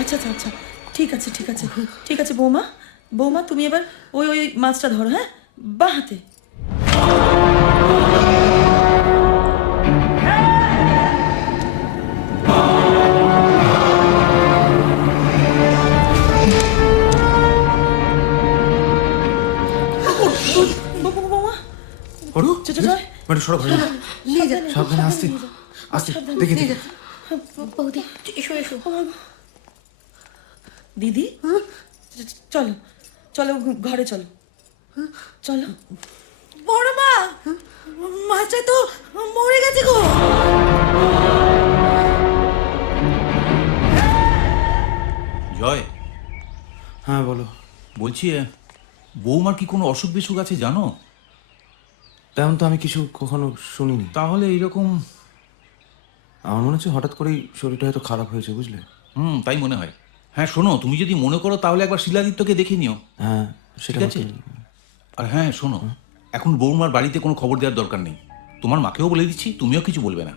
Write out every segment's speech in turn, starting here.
আচ্ছা আচ্ছা আচ্ছা, ঠিক আছে ঠিক আছে ঠিক আছে। বৌমা বৌমা, তুমি এবার ওই ওই মাছটা ধরো, হ্যাঁ, বাঁ হাতে। বৌমা, ওরু জয়, মানে সরো ভাই, নিয়ে যা সাবধানে আস্তে আস্তে, দেখে নিয়ে দেখে। যা বৌদি, এসো এসো। দিদি, চলো চলো ঘরে চলো, চলো। বড় মা, মাছটা তো মরে গেছে গো। জয়, হ্যাঁ বলো। বলছি বৌমার কি কোনো অসুখ বিসুখ আছে জানো? তেমন তো আমি কিছু কখনো শুনিনি। তাহলে এইরকম। আমার মনে হচ্ছে হঠাৎ করেই শরীরটা হয়তো খারাপ হয়েছে, বুঝলে? তাই মনে হয়। হ্যাঁ শোনো, তুমি যদি মনে করো তাহলে একবার শিলাদিত্যকে দেখে নিও। হ্যাঁ সেটা ঠিক আছে। আর হ্যাঁ শোনো, এখন বৌমার বাড়িতে কোনো খবর দেওয়ার দরকার নেই। তোমার মাকেও বলে দিচ্ছি, তুমিও কিছু বলবে না।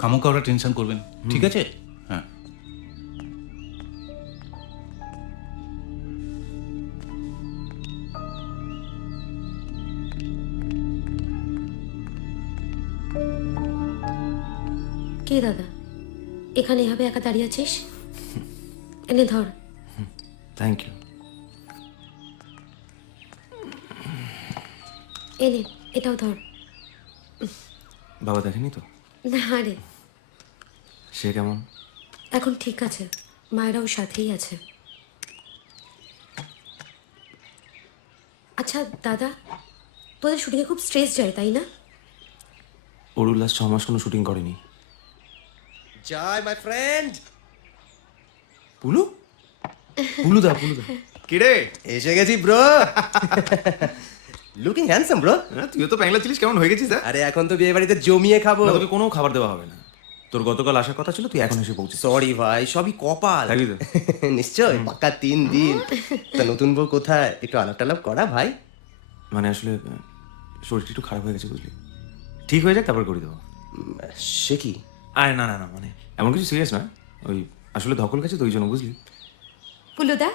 খামোকা ওরা টেনশন করবেন, ঠিক আছে? হ্যাঁ। কে দাদা, এখানে এভাবে একা দাঁড়িয়ে আছিস? এনে ধর। Thank you. এনে এটাও ধর। বাবা দেখেনি তো? না রে, সে কেমন? এখন ঠিক আছে, মায়েরাও সাথেই আছে। আচ্ছা দাদা, তোদের শুটিংয়ে খুব স্ট্রেস যায় তাই না? অরুর লাস্ট 6 মাস কোনো শুটিং করেনি। জয় মাই ফ্রেন্ড। পুলু পুলুদা পুলুদা কিরে এসে গেছি ব্রো। Looking handsome bro. তুইও তো প্যাংলা ছিলিস, কেমন হয়ে গেছিস? আরে এখন তো বিয়ে বাড়িতে জমিয়ে খাবো। তোকে কোনো খাবার দেওয়া হবে না। তোর গতকাল আসার কথা ছিল, তুই এখন এসে পৌঁছিস। সরি ভাই, সবই কপাল। থাকবি তো? নিশ্চয়, পাক্কা 3 দিন। তা নতুন বউ কোথায়? একটু আলাপ টালাপ করা ভাই। মানে আসলে শরীরটা একটু খারাপ হয়ে গেছে, বুঝলি? ঠিক হয়ে যাক তারপর করে দেবো। সে কি? আরে না না না, মানে এমন কিছু সিরিয়াস নয়। ওই আসলে ধকল গেছে তো, ওই জন্য, বুঝলি? পুলুদা।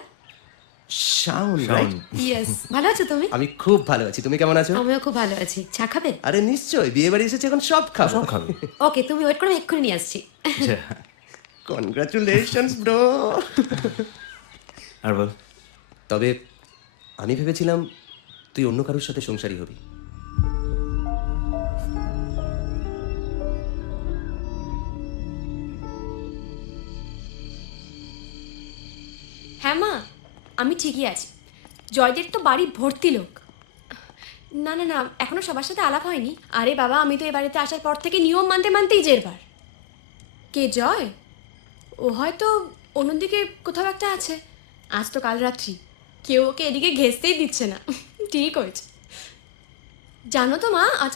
শাওন শাওন। রাইট? ইয়েস, ভালো আছো তুমি? আমি খুব ভালো আছি, তুমি কেমন আছো? আমিও খুব ভালো আছি। চা খাবে? আরে নিশ্চয়, বিয়ে বাড়ি এসেছে, এখন সব খাবো। সব খাবে। ওকে, তুমি ওয়েট করো, আমি এক্ষুনি নিয়ে আসছি। আচ্ছা, কনগ্রাচুলেশনস ব্রো। আর বল। তবে আমি ভেবেছিলাম তুই অন্য কারোর সাথে সংসারী হবি। হ্যাঁ মা, আমি ঠিকই আছি। জয়দের তো বাড়ি ভর্তি লোক। না না না, এখনো সবার সাথে আলাপ হয়নি। আরে বাবা, আমি তো এই বাড়িতে আসার পর থেকে নিয়ম মানতে মানতেই জেরবার। কে জয়? ও হয়তো অন্যদিকে কোথাও একটা আছে। আজ তো কাল রাত্রি কেউ ওকে এদিকে ঘেঁচতেই দিচ্ছে না। ঠিক হয়েছে। জানো তো মা, আজ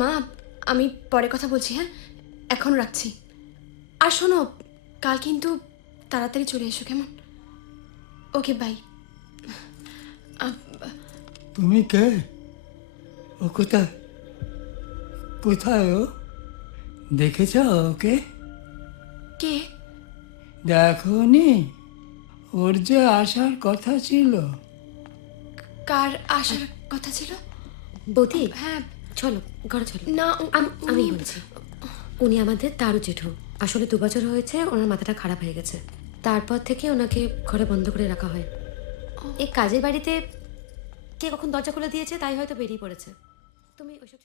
মা, আমি পরে কথা বলছি, হ্যাঁ এখন রাখছি। আর শোনো, কাল কিন্তু তাড়াতাড়ি চলে এসো, কেমন? Okay bye. তুমি কে? ও কোথায়? কোথায় ও? দেখেছ ওকে? কে? দেখোনি? ওর যে আসার কথা ছিল। কার আসার কথা ছিল? বৌদি, হ্যাঁ। চলো ঘরে চলো। না, আমি বলছি, উনি আমাদের তারও জেঠু। আসলে 2 বছর হয়েছে ওনার মাথাটা খারাপ হয়ে গেছে, তারপর থেকে ওনাকে ঘরে বন্ধ করে রাখা হয়। এই কাজের বাড়িতে কে কখন দরজা খুলে দিয়েছে তাই হয়তো বেরিয়ে পড়েছে। তুমি ওইসব